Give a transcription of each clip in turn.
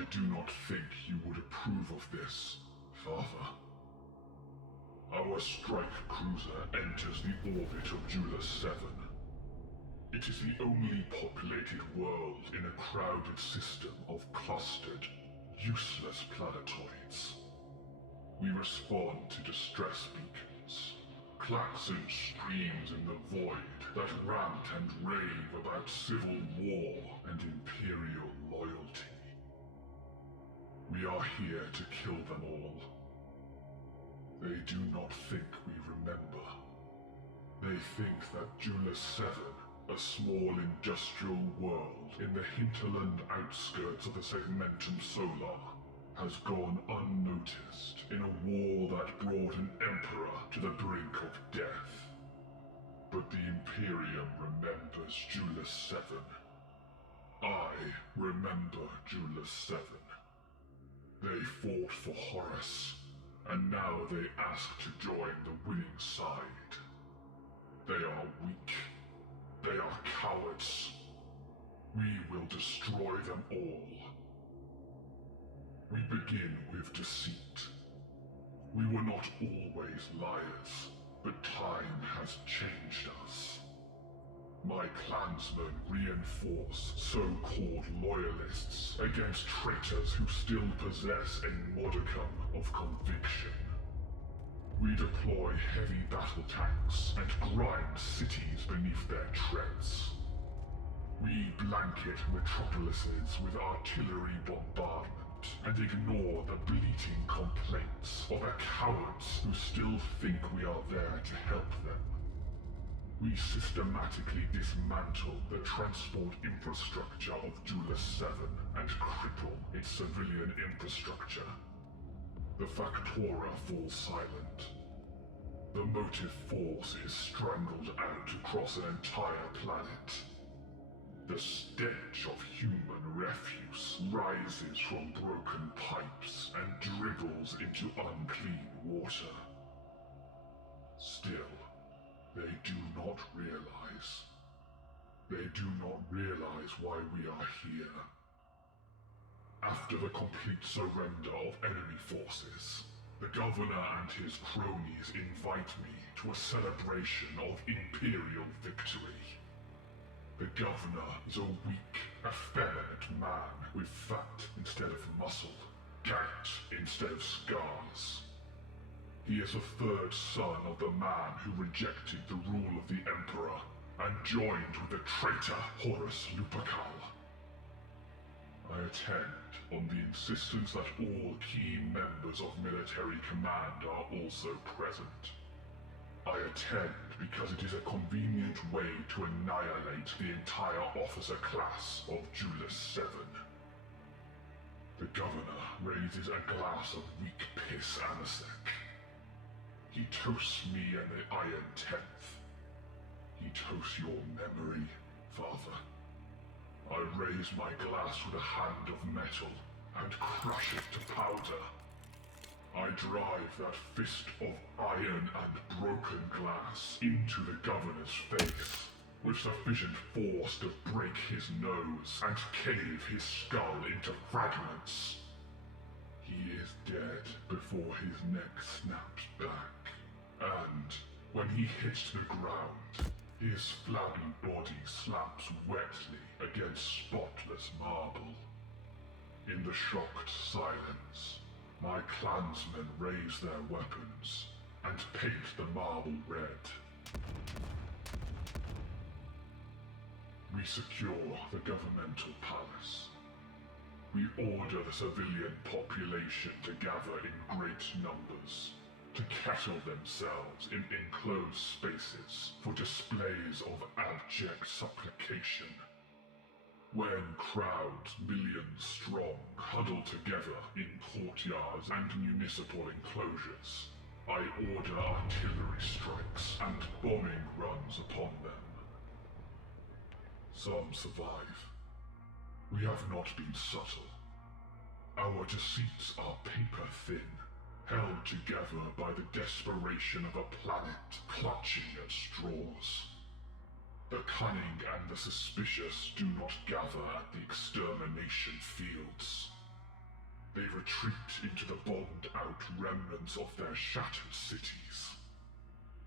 I do not think you would approve of this, Father. Our strike cruiser enters the orbit of Julas 7. It is the only populated world in a crowded system of clustered, useless planetoids. We respond to distress beacons, klaxon screams in the void that rant and rave about civil war and imperial loyalty. We are here to kill them all. They do not think we remember. They think that Julas 7, a small industrial world in the hinterland outskirts of the Segmentum Solar, has gone unnoticed in a war that brought an emperor to the brink of death. But the Imperium remembers Julas 7. I remember Julas 7. They fought for Horus, and now they ask to join the winning side. They are weak. They are cowards. We will destroy them all. We begin with deceit. We were not always liars, but time has changed us. My clansmen reinforce so-called loyalists against traitors who still possess a modicum of conviction. We deploy heavy battle tanks and grind cities beneath their treads. We blanket metropolises with artillery bombardment and ignore the bleating complaints of the cowards who still think we are there to help them. We systematically dismantle the transport infrastructure of Julas 7 and cripple its civilian infrastructure. The Factora falls silent. The motive force is strangled out across an entire planet. The stench of human refuse rises from broken pipes and dribbles into unclean water. Still, they do not realize. They do not realize why we are here. After the complete surrender of enemy forces, the Governor and his cronies invite me to a celebration of Imperial victory. The Governor is a weak, effeminate man with fat instead of muscle, gout instead of scars. He is a third son of the man who rejected the rule of the Emperor and joined with the traitor Horus Lupercal. I attend on the insistence that all key members of military command are also present. I attend because it is a convenient way to annihilate the entire officer class of Julas 7. The Governor raises a glass of weak piss amasec. He toasts me and the Iron Tenth. He toasts your memory, Father. I raise my glass with a hand of metal and crush it to powder. I drive that fist of iron and broken glass into the Governor's face, with sufficient force to break his nose and cave his skull into fragments. He is dead before his neck snaps back, and when he hits the ground, his flabby body slaps wetly against spotless marble. In the shocked silence, my clansmen raise their weapons and paint the marble red. We secure the governmental palace. We order the civilian population to gather in great numbers, to kettle themselves in enclosed spaces for displays of abject supplication. When crowds, millions strong, huddle together in courtyards and municipal enclosures, I order artillery strikes and bombing runs upon them. Some survive. We have not been subtle. Our deceits are paper thin, held together by the desperation of a planet clutching at straws. The cunning and the suspicious do not gather at the extermination fields. They retreat into the bombed-out remnants of their shattered cities.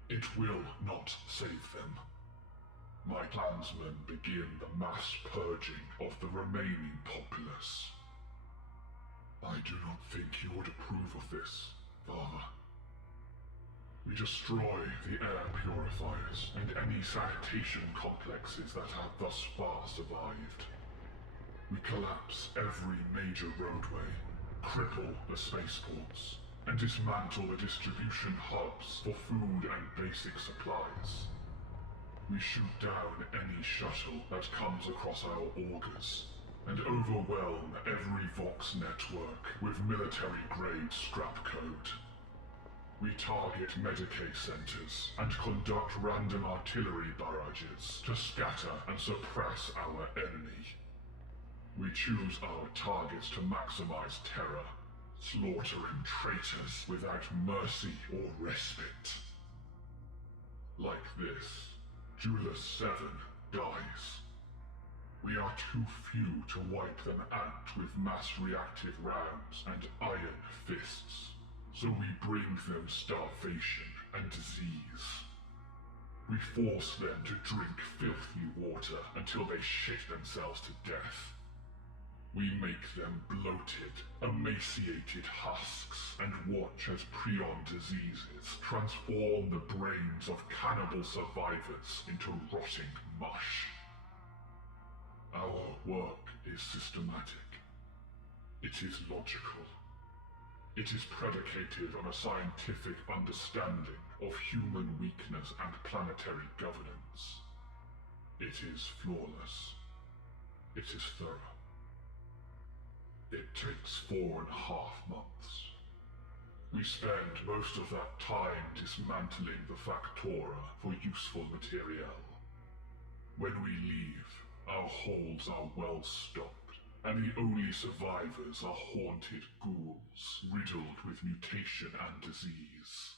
It will not save them. My clansmen begin the mass purging of the remaining populace. I do not think you would approve of this, Father. We destroy the air purifiers and any sanitation complexes that have thus far survived. We collapse every major roadway, cripple the spaceports, and dismantle the distribution hubs for food and basic supplies. We shoot down any shuttle that comes across our augers, and overwhelm every Vox network with military-grade scrap code. We target Medicaid centers and conduct random artillery barrages to scatter and suppress our enemy. We choose our targets to maximize terror, slaughtering traitors without mercy or respite. Like this, Julius 7 dies. We are too few to wipe them out with mass reactive rounds and iron fists, so we bring them starvation and disease. We force them to drink filthy water until they shit themselves to death. We make them bloated, emaciated husks and watch as prion diseases transform the brains of cannibal survivors into rotting mush. Our work is systematic. It is logical. It is predicated on a scientific understanding of human weakness and planetary governance. It is flawless. It is thorough. It takes 4.5 months. We spend most of that time dismantling the Factora for useful materiel. When we leave, our holds are well stocked, and the only survivors are haunted ghouls riddled with mutation and disease.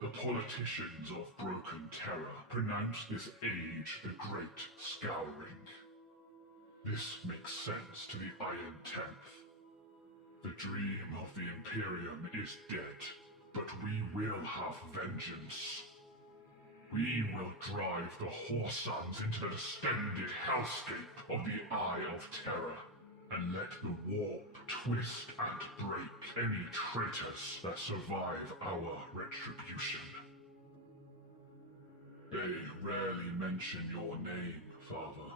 The politicians of Broken Terror pronounce this age the Great Scouring. This makes sense to the Iron Tenth. The dream of the Imperium is dead, but we will have vengeance. We will drive the Whoresons into the distended hellscape of the Eye of Terror, and let the warp twist and break any traitors that survive our retribution. They rarely mention your name, Father.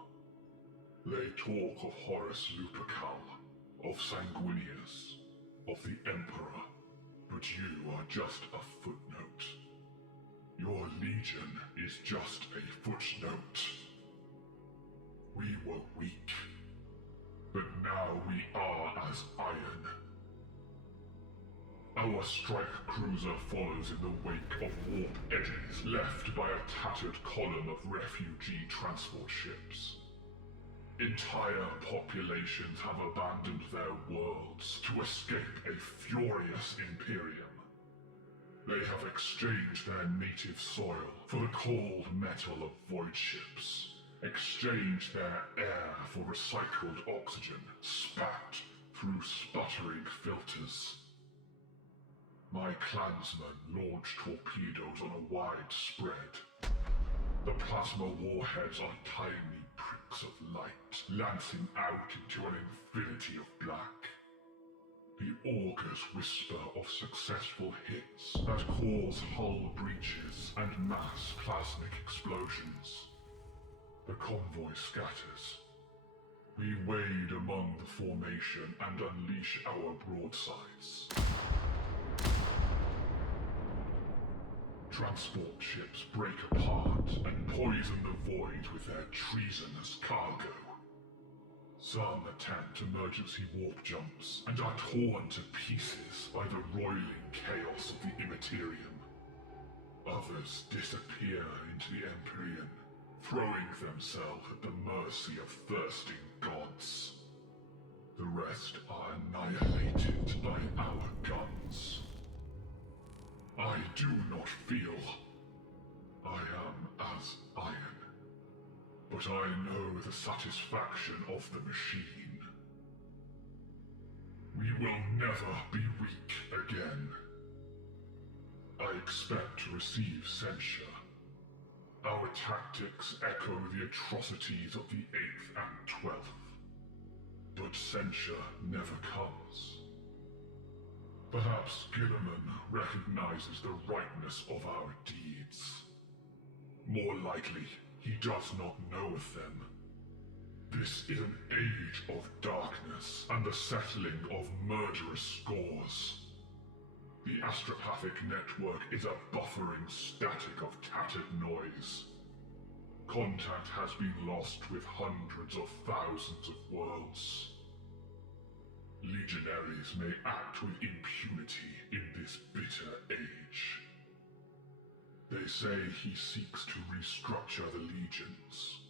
They talk of Horus Lupercal, of Sanguinius, of the Emperor, but you are just a footnote. Your legion is just a footnote. We were weak, but now we are as iron. Our strike cruiser follows in the wake of warp eddies left by a tattered column of refugee transport ships. Entire populations have abandoned their worlds to escape a furious Imperium. They have exchanged their native soil for the cold metal of void ships, exchanged their air for recycled oxygen spat through sputtering filters. My clansmen launch torpedoes on a wide spread. The plasma warheads are tiny pricks of light, lancing out into an infinity of black. The augurs whisper of successful hits that cause hull breaches and mass plasmic explosions. The convoy scatters. We wade among the formation and unleash our broadsides. Transport ships break apart and poison the void with their treasonous cargo. Some attempt emergency warp jumps and are torn to pieces by the roiling chaos of the Immaterium. Others disappear into the Empyrean, throwing themselves at the mercy of thirsting gods. The rest are annihilated by our guns. I do not feel. I am as iron. But I know the satisfaction of the machine. We will never be weak again. I expect to receive censure. Our tactics echo the atrocities of the 8th and 12th. But censure never comes. Perhaps Gilliman recognizes the rightness of our deeds. More likely, he does not know of them. This is an age of darkness and the settling of murderous scores. The astropathic network is a buffering static of tattered noise. Contact has been lost with hundreds of thousands of worlds. Legionaries may act with impunity in this bitter age. They say he seeks to restructure the legions.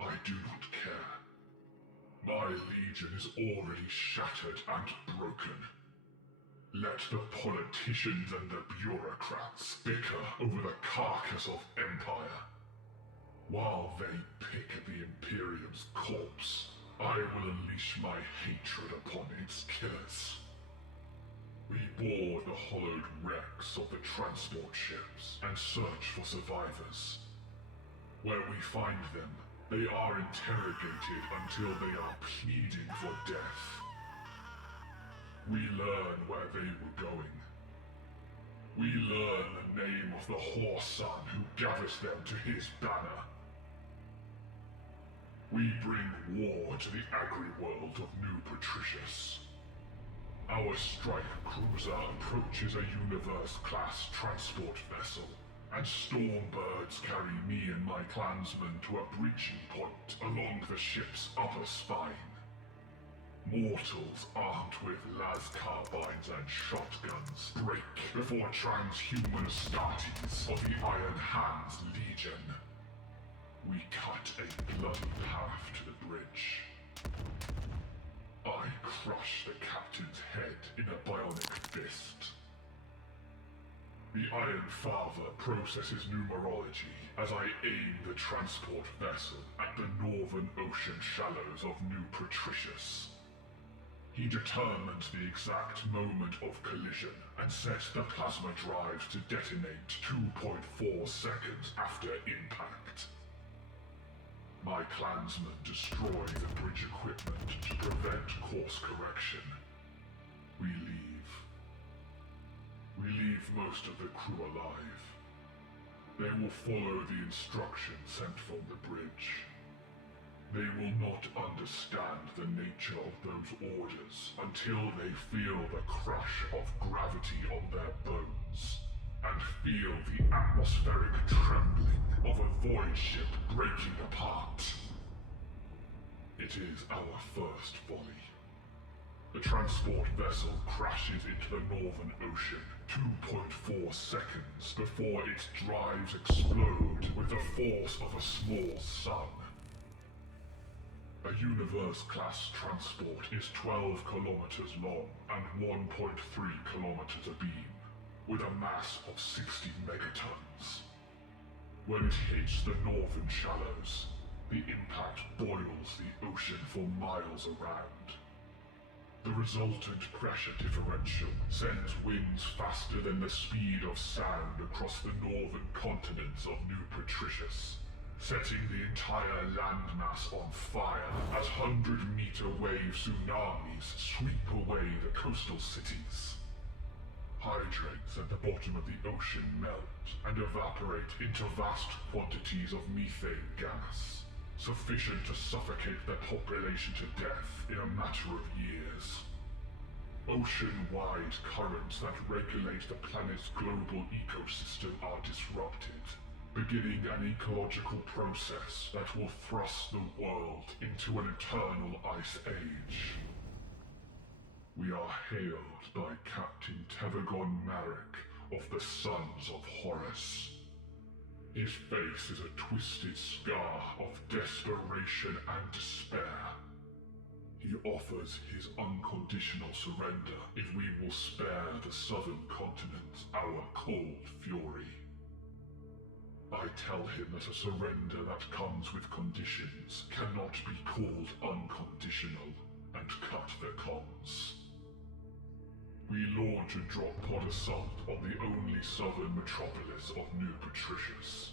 I do not care. My legion is already shattered and broken. Let the politicians and the bureaucrats bicker over the carcass of empire. While they pick at the Imperium's corpse, I will unleash my hatred upon its killers. We board the hollowed wrecks of the transport ships and search for survivors. Where we find them, they are interrogated until they are pleading for death. We learn where they were going. We learn the name of the whoreson who gathers them to his banner. We bring war to the agri-world of New Patricius. Our strike cruiser approaches a Universe-class transport vessel, and stormbirds carry me and my clansmen to a breaching point along the ship's upper spine. Mortals armed with las carbines and shotguns break before transhuman Astartes of the Iron Hands Legion. We cut a bloody path to the bridge. I crush the captain's head in a bionic fist. The Iron Father processes numerology as I aim the transport vessel at the northern ocean shallows of New Patricius. He determines the exact moment of collision and sets the plasma drives to detonate 2.4 seconds after impact. My clansmen destroy the bridge equipment to prevent course correction. We leave. We leave most of the crew alive. They will follow the instructions sent from the bridge. They will not understand the nature of those orders until they feel the crush of gravity on their bones and feel the atmospheric trembling of a void ship breaking apart. It is our first volley. The transport vessel crashes into the northern ocean 2.4 seconds before its drives explode with the force of a small sun. A Universe-class transport is 12 kilometers long and 1.3 kilometers abeam, with a mass of 60 megatons. When it hits the northern shallows, the impact boils the ocean for miles around. The resultant pressure differential sends winds faster than the speed of sound across the northern continents of New Patricius, setting the entire landmass on fire as 100-meter wave tsunamis sweep away the coastal cities. Hydrates at the bottom of the ocean melt and evaporate into vast quantities of methane gas, sufficient to suffocate the population to death in a matter of years. Ocean-wide currents that regulate the planet's global ecosystem are disrupted, beginning an ecological process that will thrust the world into an eternal ice age. We are hailed by Captain Tevagon Marek of the Sons of Horus. His face is a twisted scar of desperation and despair. He offers his unconditional surrender if we will spare the southern continent our cold fury. I tell him that a surrender that comes with conditions cannot be called unconditional, and cut the comms. we launch a drop pod assault on the only southern metropolis of New Patricius.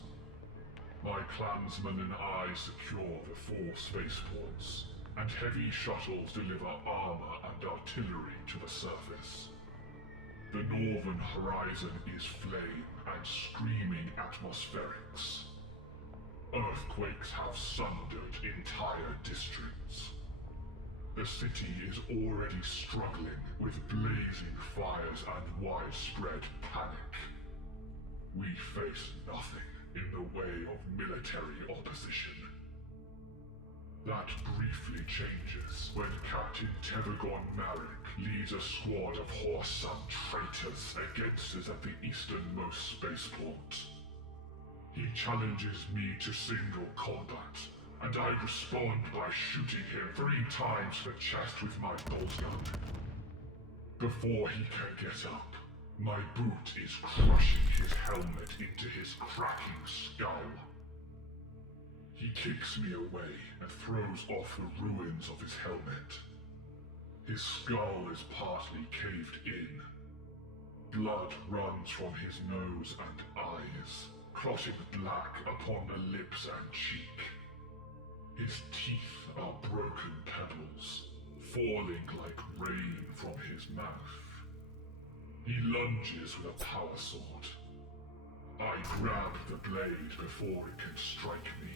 My clansmen and I secure the 4 spaceports, and heavy shuttles deliver armor and artillery to the surface. The northern horizon is flame and screaming atmospherics. Earthquakes have sundered entire districts. The city is already struggling with blazing fires and widespread panic. We face nothing in the way of military opposition. That briefly changes when Captain Tevagon Marek leads a squad of Horsan traitors against us at the easternmost spaceport. He challenges me to single combat, and I respond by shooting him 3 times to the chest with my bolt gun. Before he can get up, my boot is crushing his helmet into his cracking skull. He kicks me away and throws off the ruins of his helmet. His skull is partly caved in. Blood runs from his nose and eyes, clotting black upon the lips and cheek. His teeth are broken pebbles, falling like rain from his mouth. He lunges with a power sword. I grab the blade before it can strike me.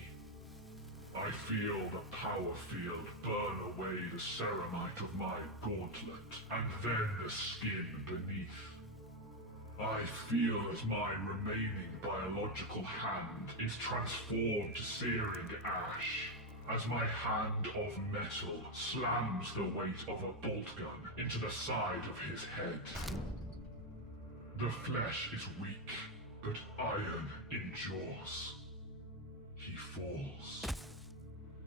I feel the power field burn away the ceramite of my gauntlet, and then the skin beneath. I feel as my remaining biological hand is transformed to searing ash, as my hand of metal slams the weight of a bolt gun into the side of his head. The flesh is weak, but iron endures. He falls.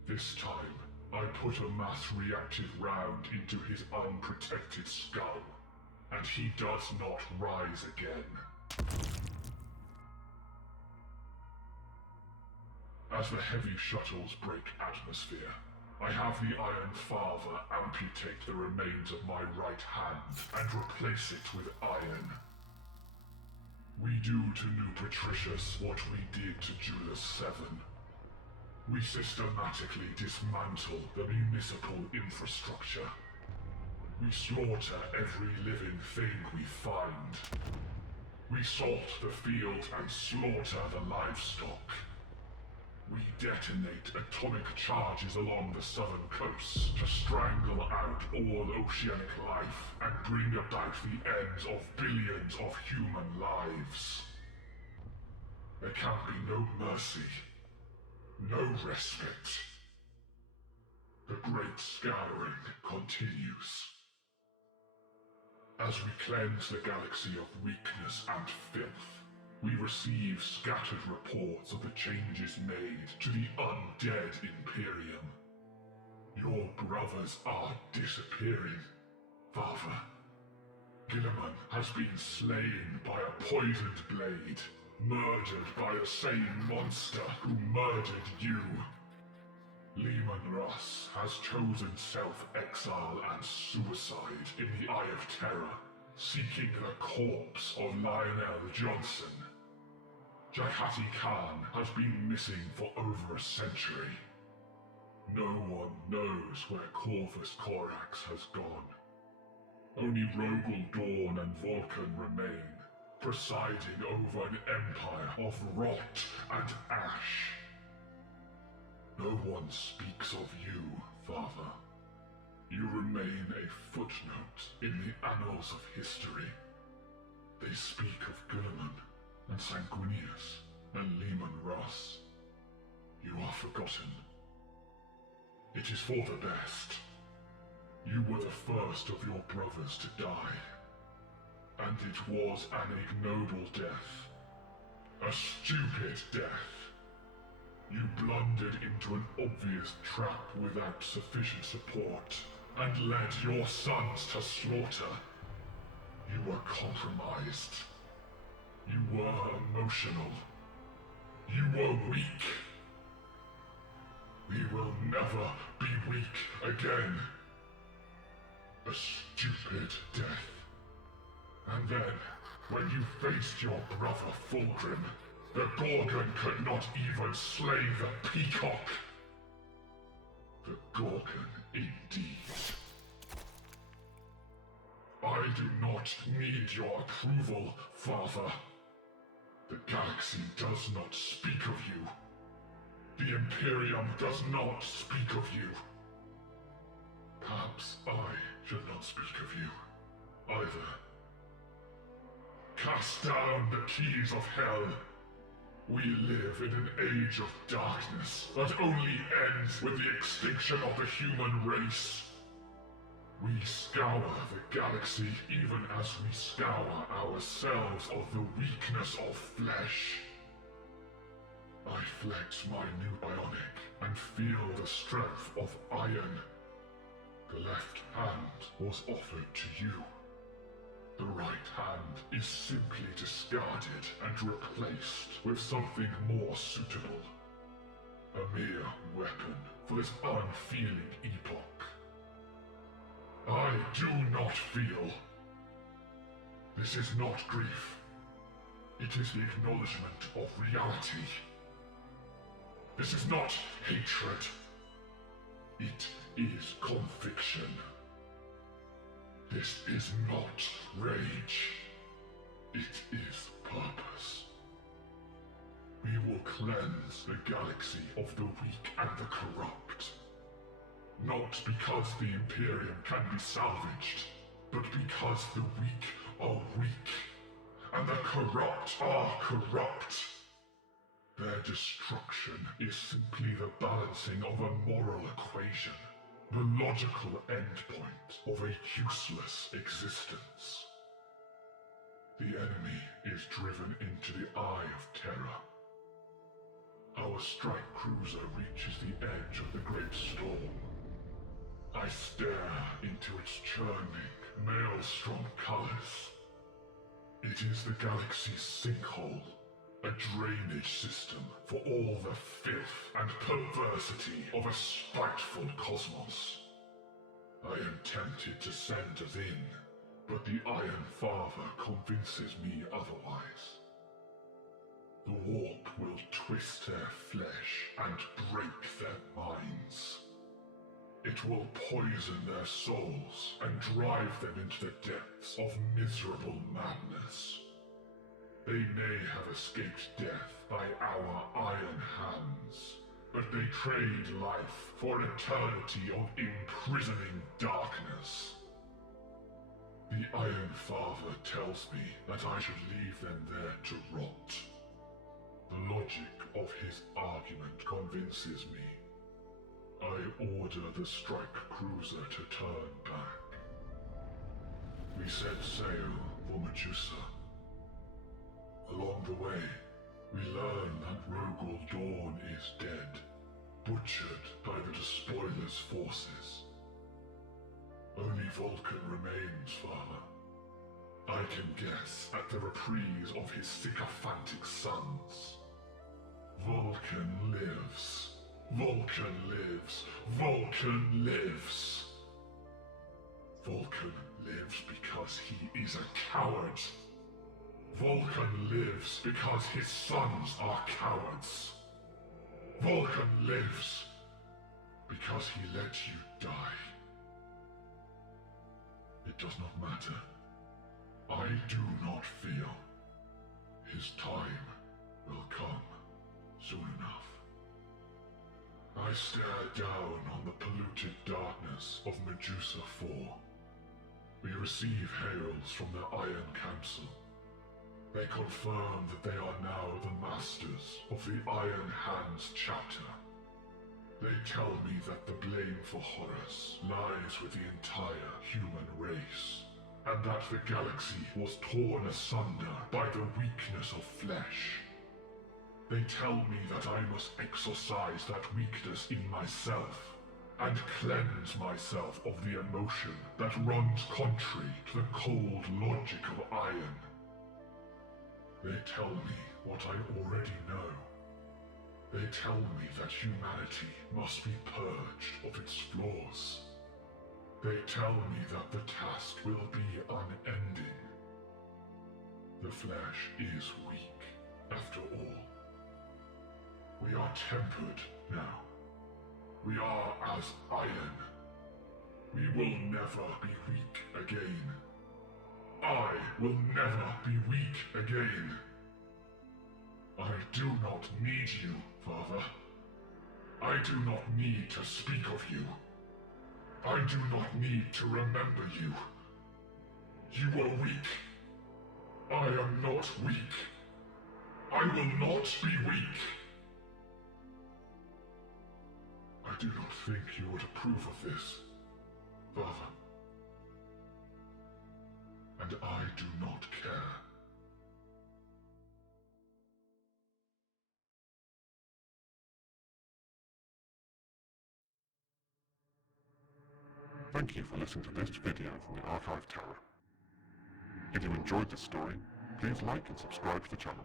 This time, I put a mass-reactive round into his unprotected skull, and he does not rise again. As the heavy shuttles break atmosphere, I have the Iron Father amputate the remains of my right hand and replace it with iron. We do to New Patricius what we did to Julius 7. We systematically dismantle the municipal infrastructure. We slaughter every living thing we find. We salt the fields and slaughter the livestock. We detonate atomic charges along the southern coast to strangle out all oceanic life and bring about the ends of billions of human lives. There can be no mercy. No respite. The great scouring continues. As we cleanse the galaxy of weakness and filth, we receive scattered reports of the changes made to the undead Imperium. Your brothers are disappearing, Father. Gilliman has been slain by a poisoned blade. Murdered by the same monster who murdered you. Lehman Russ has chosen self-exile and suicide in the Eye of Terror, seeking the corpse of Lionel Johnson. Jakati Khan has been missing for over a century. No one knows where Corvus Corax has gone. Only Rogel Dawn and Vulcan remain, presiding over an empire of rot and ash. No one speaks of you, Father. You remain a footnote in the annals of history. They speak of Gilliman and Sanguinius and Lehman Russ. You are forgotten. It is for the best. You were the first of your brothers to die. And it was an ignoble death. A stupid death. You blundered into an obvious trap without sufficient support, and led your sons to slaughter. You were compromised. You were emotional. You were weak. We will never be weak again. A stupid death. Then, when you faced your brother Fulgrim, the Gorgon could not even slay the peacock. The Gorgon, indeed. I do not need your approval, Father. The galaxy does not speak of you. The Imperium does not speak of you. Perhaps I should not speak of you, either. Cast down the keys of hell. We live in an age of darkness that only ends with the extinction of the human race. We scour the galaxy even as we scour ourselves of the weakness of flesh. I flex my new bionic and feel the strength of iron. The left hand was offered to you. The right hand is simply discarded and replaced with something more suitable. A mere weapon for this unfeeling epoch. I do not feel. This is not grief. It is the acknowledgement of reality. This is not hatred. It is conviction. This is not rage. It is purpose. We will cleanse the galaxy of the weak and the corrupt. Not because the Imperium can be salvaged, but because the weak are weak, and the corrupt are corrupt. Their destruction is simply the balancing of a moral equation, the logical endpoint of a useless existence. The enemy is driven into the eye of terror. Our strike cruiser reaches the edge of the great storm. I stare into its churning, maelstrom colors. It is the galaxy's sinkhole, a drainage system for all the filth and perversity of a spiteful cosmos. I am tempted to send us in, but the Iron Father convinces me otherwise. The warp will twist their flesh and break their minds. It will poison their souls and drive them into the depths of miserable madness. They may have escaped death by our iron hands, but they trade life for an eternity of imprisoning darkness. The Iron Father tells me that I should leave them there to rot. The logic of his argument convinces me. I order the strike cruiser to turn back. We set sail for Medusa. Along the way, we learn that Rogol Dawn is dead, butchered by the Despoiler's forces. Only Vulcan remains, Father. I can guess at the reprise of his sycophantic sons. Vulcan lives. Vulcan lives. Vulcan lives. Vulcan lives because he is a coward. Vulcan lives because his sons are cowards. Vulcan lives because he let you die. It does not matter. I do not feel. His time will come soon enough. I stare down on the polluted darkness of Medusa 4. We receive hails from the Iron Council. They confirm that they are now the masters of the Iron Hands chapter. They tell me that the blame for Horus lies with the entire human race, and that the galaxy was torn asunder by the weakness of flesh. They tell me that I must exorcise that weakness in myself, and cleanse myself of the emotion that runs contrary to the cold logic of iron. They tell me what I already know. They tell me that humanity must be purged of its flaws. They tell me that the task will be unending. The flesh is weak, after all. We are tempered now. We are as iron. We will never be weak again. I will never be weak again. I do not need you, Father. I do not need to speak of you. I do not need to remember you. You are weak. I am not weak. I will not be weak. I do not think you would approve of this, Father. And I do not care. Thank you for listening to this video from the Archive Tower. If you enjoyed this story, please like and subscribe to the channel.